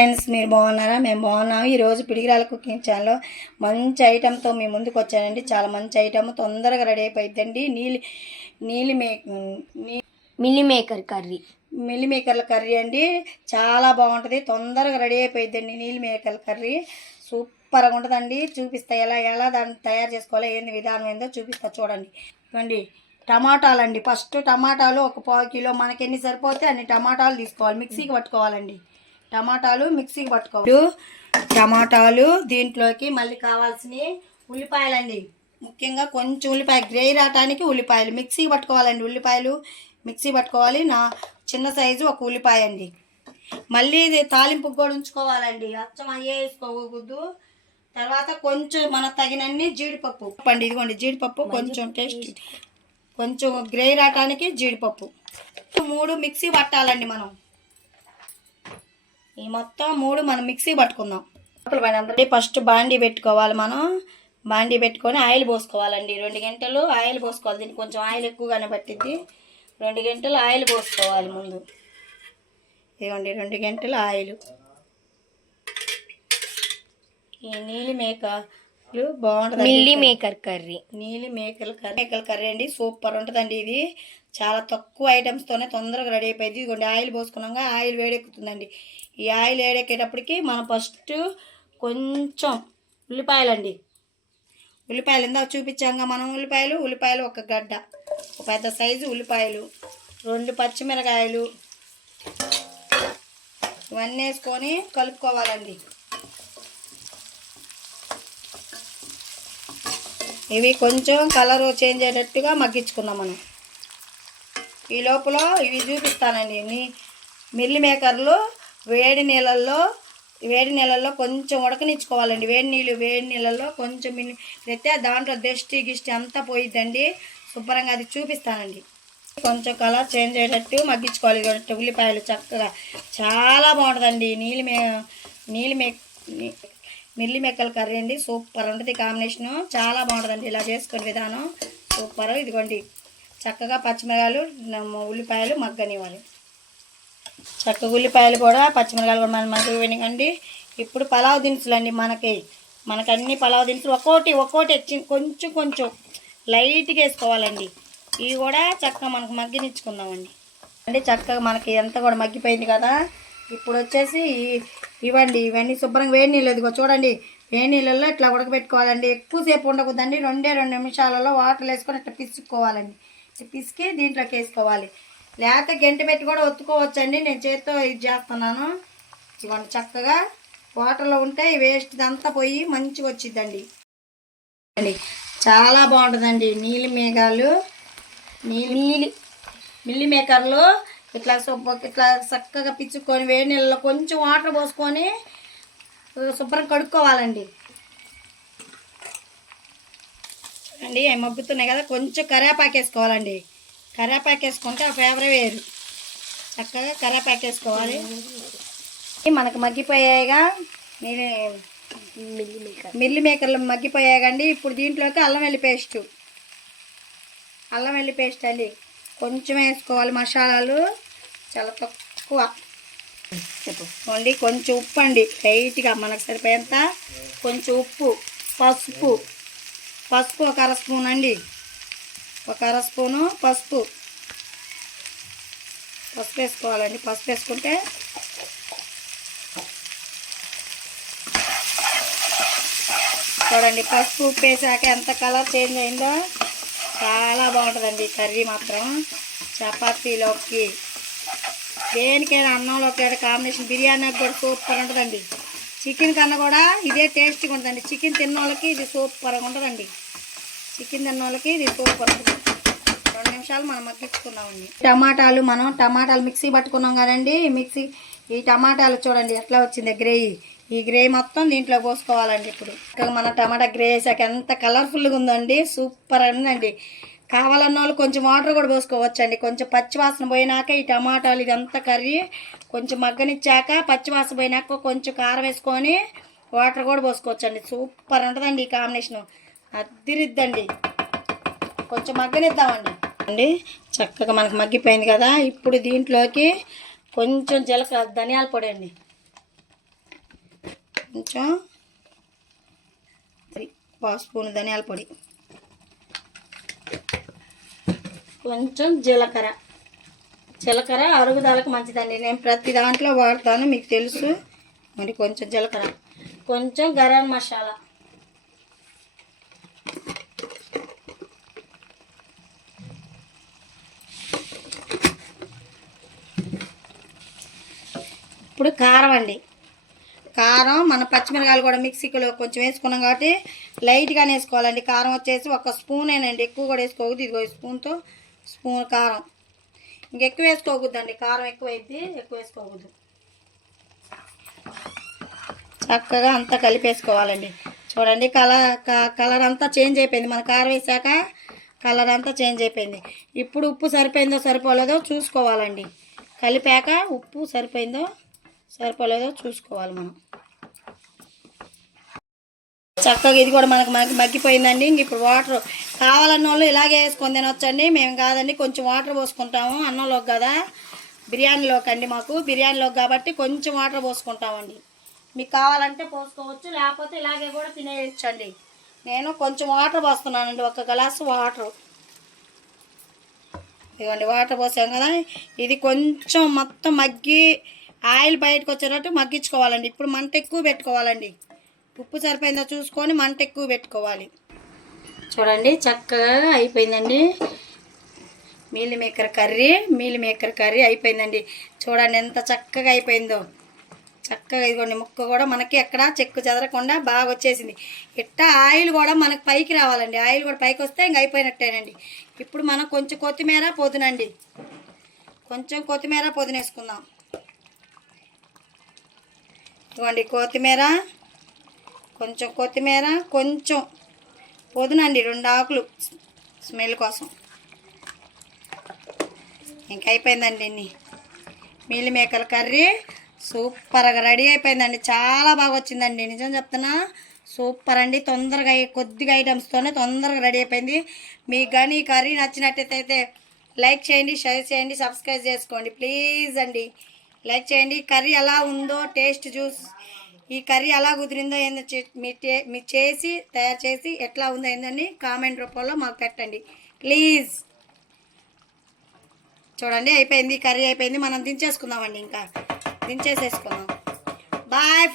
Friends మీరు బాగున్నారా? మేము బాగున్నాము. ఈరోజు పిడిగిరాల కుకింగ్ ఛానల్లో మంచి ఐటెంతో మీ ముందుకు వచ్చానండి. చాలా మంచి ఐటమ్ తొందరగా రెడీ అయిపోయిందండి నీలి నీలి మే మిల్లీ మేకర్ కర్రీ. మిల్లి మేకర్ల కర్రీ అండి. చాలా బాగుంటుంది. తొందరగా రెడీ అయిపోయిందండి నీలి మేకర్ల కర్రీ. సూపర్గా ఉంటుందండి. చూపిస్తా ఎలా ఎలా దాన్ని తయారు చేసుకోవాలో ఏంది విధానం ఏందో చూపిస్తా చూడండి. ఇవ్వండి టమాటాలు అండి ఫస్ట్ టమాటాలు ఒక పావు కిలో మనకి ఎన్ని సరిపోతే అన్ని టమాటాలు తీసుకోవాలి. మిక్సీకి పట్టుకోవాలండి. టమాటాలు మిక్సీకి పట్టుకోవాలి. టమాటాలు దీంట్లోకి మళ్ళీ కావాల్సినవి ఉల్లిపాయలండి. ముఖ్యంగా కొంచెం ఉల్లిపాయ గ్రే రావటానికి ఉల్లిపాయలు మిక్సీకి పట్టుకోవాలండి. ఉల్లిపాయలు మిక్సీ పట్టుకోవాలి. నా చిన్న సైజు ఒక ఉల్లిపాయ అండి. మళ్ళీ ఇది తాలింపుకి కూడా ఉంచుకోవాలండి. అచ్చం అయ్యే వేసుకోకూడదు. తర్వాత కొంచెం మన తగినన్ని జీడిపప్పు. పండి ఇదిగోండి జీడిపప్పు కొంచెం టేస్ట్ కొంచెం గ్రే రావటానికి జీడిపప్పు. మూడు మిక్సీ పట్టాలండి మనం. ఈ మొత్తం మూడు మనం మిక్సీ పట్టుకుందాం. అంటే ఫస్ట్ బాండీ పెట్టుకోవాలి మనం. బాండీ పెట్టుకొని ఆయిల్ పోసుకోవాలండి. రెండు గంటలు ఆయిల్ పోసుకోవాలి. దీనికి కొంచెం ఆయిల్ ఎక్కువగానే పట్టిద్ది. రెండు గంటలు ఆయిల్ పోసుకోవాలి ముందు. ఇదిగోండి రెండు గంటలు ఆయిల్. ఈ నీలి మేకలు బాగుంటుంది మిల్లీ మేకర్ కర్రీ. నీలి మేకల కర్రీ. మేకల కర్రీ అండి. సూపర్ ఉంటుందండి ఇది. చాలా తక్కువ ఐటమ్స్తోనే తొందరగా రెడీ అయిపోయింది. ఇదిగోండి ఆయిల్ పోసుకున్నాక ఆయిల్ వేడెక్కుతుందండి. ఈ ఆయిల్ వేడెక్కేటప్పటికి మనం ఫస్ట్ కొంచెం ఉల్లిపాయలండి. ఉల్లిపాయలు ఇందాక చూపించాక మనం ఉల్లిపాయలు. ఉల్లిపాయలు ఒక గడ్డ ఒక పెద్ద సైజు ఉల్లిపాయలు రెండు పచ్చిమిరకాయలు ఇవన్నీ వేసుకొని కలుపుకోవాలండి. ఇవి కొంచెం కలర్ చేంజ్ అయ్యేటట్టుగా మగ్గించుకున్నాం మనం. ఈ లోపల ఇవి చూపిస్తానండి నీ మిల్లి మేకర్లు వేడి నీళ్ళల్లో వేడి నీళ్ళల్లో కొంచెం ఉడకనిచ్చుకోవాలండి. వేడి నీళ్ళు వేడి నీళ్ళల్లో కొంచెం మిల్లి అయితే దాంట్లో దష్టి గిష్టి అంతా పోయిద్దండి. శుభ్రంగా అది చూపిస్తానండి. కొంచెం కలర్ చేంజ్ అయ్యేటట్టు మగ్గించుకోవాలి. ఉల్లిపాయలు చక్కగా చాలా బాగుంటుందండి. నీళ్ళు మే నీలి మే మిల్లి మెక్కల కర్రీ అండి. సూపర్ ఉంటుంది కాంబినేషను. చాలా బాగుంటుందండి ఇలా చేసుకునే విధానం. సూపర్. ఇదిగోండి. చక్కగా పచ్చిమిరకాయలు ఉల్లిపాయలు మగ్గనివ్వాలి. చక్కగా ఉల్లిపాయలు కూడా పచ్చిమిరకాయలు కూడా మన మగ్గ వెనకండి ఇప్పుడు పలావ్ దినుసులు అండి మనకి. మనకి అన్ని పలావ్ దినుసులు ఒక్కోటి ఒక్కోటి వచ్చి కొంచెం కొంచెం లైట్గా వేసుకోవాలండి. ఇవి కూడా చక్కగా మనకు మగ్గినిచ్చుకుందామండి. అంటే చక్కగా మనకి ఎంత కూడా మగ్గిపోయింది కదా. ఇప్పుడు వచ్చేసి ఇవ్వండి ఇవన్నీ శుభ్రంగా వేడి నీళ్ళు ఇదిగో చూడండి. వేడి నీళ్ళల్లో ఇట్లా ఉడకబెట్టుకోవాలండి. ఎక్కువసేపు ఉండకూడదండి. రెండే రెండు నిమిషాలలో వాటర్ వేసుకొని ఇట్లా పిసుక్కోవాలండి. పిసికి దీంట్లోకి వేసుకోవాలి. లేకపోతే గంట పెట్టి కూడా ఒత్తుకోవచ్చండి. నేను చేత్తో ఇది చేస్తున్నాను. ఇవ్వండి చక్కగా వాటర్లో ఉంటే వేస్ట్ అంతా పోయి మంచిగా వచ్చిద్దండి. చాలా బాగుంటుందండి. నీలి మేఘాలు నీలి నీలి మిల్లి మేకర్లు ఇట్లా శుభ్ర ఇట్లా చక్కగా పిచ్చుకొని వేడి నీళ్ళలో కొంచెం వాటర్ పోసుకొని శుభ్రం కడుక్కోవాలండి. అండి అవి మగ్గుతున్నాయి కదా కొంచెం కరేపాకు వేసుకోవాలండి. కరేపాకు వేసుకుంటే ఆ ఫ్లేవర్ వేరు. చక్కగా కరేపాకు వేసుకోవాలి. మనకు మగ్గిపోయాయిగా మిల్లీ మేకర్ మిల్లి మేకర్లు మగ్గిపోయాయండి ఇప్పుడు దీంట్లోకి అల్లం వెల్లి పేస్ట్. అల్లం వెల్లి పేస్ట్ అండి. కొంచెం వేసుకోవాలి మసాలాలు. చాలా తక్కువ. చెప్పు. ఓన్లీ కొంచెం ఉప్పు అండి. లైట్గా మనకు సరిపోయేంత కొంచెం ఉప్పు పసుపు. పసుపు ఒక అర స్పూన్ అండి. ఒక అర స్పూను పసుపు. పసుపు వేసుకోవాలండి. పసుపు వేసుకుంటే చూడండి పసుపు ఉప్పు వేసాక ఎంత కలర్ చేంజ్ అయిందో చాలా బాగుంటుందండి కర్రీ మాత్రం. చపాతీలోకి దేనికైనా అన్నంలోకి కాంబినేషన్ బిర్యానీకి కూడా సూపర్ ఉంటుందండి. చికెన్ కన్నా కూడా ఇదే టేస్టీగా ఉంటుందండి. చికెన్ తిన్న వాళ్ళకి ఇది సూపర్గా ఉంటుందండి. చికెన్ తిన్న వాళ్ళకి ఇది సూపర్ రెండు నిమిషాలు మనం మగ్గించుకున్నామండి టమాటాలు మనం టమాటాలు మిక్సీ పట్టుకున్నాం కదండి. మిక్సీ ఈ టమాటాలు చూడండి ఎట్లా వచ్చింది గ్రేవీ ఈ గ్రేవీ మొత్తం దీంట్లో పోసుకోవాలండి ఇప్పుడు. మన టమాటా గ్రే వేసాక ఎంత కలర్ఫుల్గా ఉందండి. సూపర్ ఉందండి. కావాలన్న వాళ్ళు కొంచెం వాటర్ కూడా పోసుకోవచ్చండి. కొంచెం పచ్చివాసన పోయినాక ఈ టమాటాలు ఇదంతా కర్రీ కొంచెం మగ్గనిచ్చాక పచ్చివాసన పోయినాక కొంచెం కారం వేసుకొని వాటర్ కూడా పోసుకోవచ్చండి. సూపర్ ఉంటుందండి ఈ కాంబినేషన్. అద్దిరిద్దండి. కొంచెం మగ్గనిద్దామండి. అండి చక్కగా మనకు మగ్గిపోయింది కదా. ఇప్పుడు దీంట్లోకి కొంచెం జీలకర్ర ధనియాల పొడి అండి. కొంచెం మరి పావు స్పూన్ ధనియాల పొడి. కొంచెం జీలకర్ర. జీలకర్ర అరుగుదలకు మంచిదండి. నేను ప్రతి దాంట్లో వాడతాను మీకు తెలుసు. మరి కొంచెం జీలకర్ర. కొంచెం గరం మసాలా. ఇప్పుడు కారం అండి. కారం మన పచ్చిమిరకాయలు కూడా మిక్సీలో కొంచెం వేసుకున్నాం కాబట్టి లైట్గానే వేసుకోవాలండి. కారం వచ్చేసి ఒక స్పూనేనండి. ఎక్కువ కూడా వేసుకోకూడదు. ఇదిగో స్పూన్తో స్పూన్ కారం. ఇంకెక్కువ వేసుకోకూడదండి. కారం ఎక్కువ ఎక్కువ వేసుకోకూడదు. చక్కగా అంతా కలిపేసుకోవాలండి. చూడండి కలర్ కలర్ అంతా చేంజ్ అయిపోయింది. మన కారం వేసాక కలర్ అంతా చేంజ్ అయిపోయింది. ఇప్పుడు ఉప్పు సరిపోయిందో సరిపోలేదో చూసుకోవాలండి. కలిపాక ఉప్పు సరిపోయిందో సరిపోలేదో చూసుకోవాలి మనం. చక్కగా ఇది కూడా మనకు మనకి మగ్గిపోయిందండి. ఇంక ఇప్పుడు వాటర్ కావాలన్న వాళ్ళు ఇలాగే వేసుకొని తినొచ్చండి. మేము కాదండి కొంచెం వాటర్ పోసుకుంటాము అన్నంలోకి కదా. బిర్యానీలోకి అండి మాకు. బిర్యానీలోకి కాబట్టి కొంచెం వాటర్ పోసుకుంటామండి. మీకు కావాలంటే పోసుకోవచ్చు లేకపోతే ఇలాగే కూడా తినేయచ్చండి. నేను కొంచెం వాటర్ పోస్తున్నానండి ఒక గ్లాసు వాటర్. ఇదిగోండి వాటర్ పోసాం కదా. ఇది కొంచెం మొత్తం మగ్గి ఆయిల్ బయటకు వచ్చేటట్టు మగ్గించుకోవాలండి. ఇప్పుడు మంట ఎక్కువ పెట్టుకోవాలండి. ఉప్పు సరిపోయిందో చూసుకొని మంట ఎక్కువ పెట్టుకోవాలి. చూడండి చక్కగా అయిపోయిందండి. Meal maker curry meal maker curry అయిపోయిందండి. చూడండి ఎంత చక్కగా అయిపోయిందో. చక్కగా ఇదిగోండి ముక్క కూడా మనకి ఎక్కడ చెక్కు చెదరకుండా బాగా వచ్చేసింది. ఇట్ట ఆయిల్ కూడా మనకు పైకి రావాలండి. ఆయిల్ కూడా పైకి వస్తే ఇంక అయిపోయినట్టేనండి. ఇప్పుడు మనం కొంచెం కొత్తిమీర పొదునండి కొంచెం కొత్తిమీర పొదినేసుకుందాం ఇదిగోండి కొత్తిమీర. కొంచెం కొత్తిమీర కొంచెం పొదునండి రెండు ఆకులు స్మెల్ కోసం. ఇంక అయిపోయిందండి ఇన్ని. మీల్ మేకల కర్రీ సూపర్గా రెడీ అయిపోయిందండి. చాలా బాగా వచ్చిందండి. నిజం చెప్తున్నా సూపర్ అండి. తొందరగా కొద్దిగా ఐటమ్స్తోనే తొందరగా రెడీ అయిపోయింది. మీకు కానీ ఈ కర్రీ నచ్చినట్టయితే లైక్ చేయండి షేర్ చేయండి సబ్స్క్రైబ్ చేసుకోండి. ప్లీజ్ అండి. లైక్ చేయండి. కర్రీ ఎలా ఉందో టేస్ట్ చూసి ఈ కర్రీ ఎలా కుదిరిందో ఏందో మీ మీరు చేసి తయారు చేసి ఎట్లా ఉందో ఏందని కామెంట్ రూపంలో మాకు పెట్టండి. ప్లీజ్. చూడండి అయిపోయింది. కర్రీ అయిపోయింది. మనం దించేసుకుందామండి ఇంకా. దించేసేసుకుందాం. బాయ్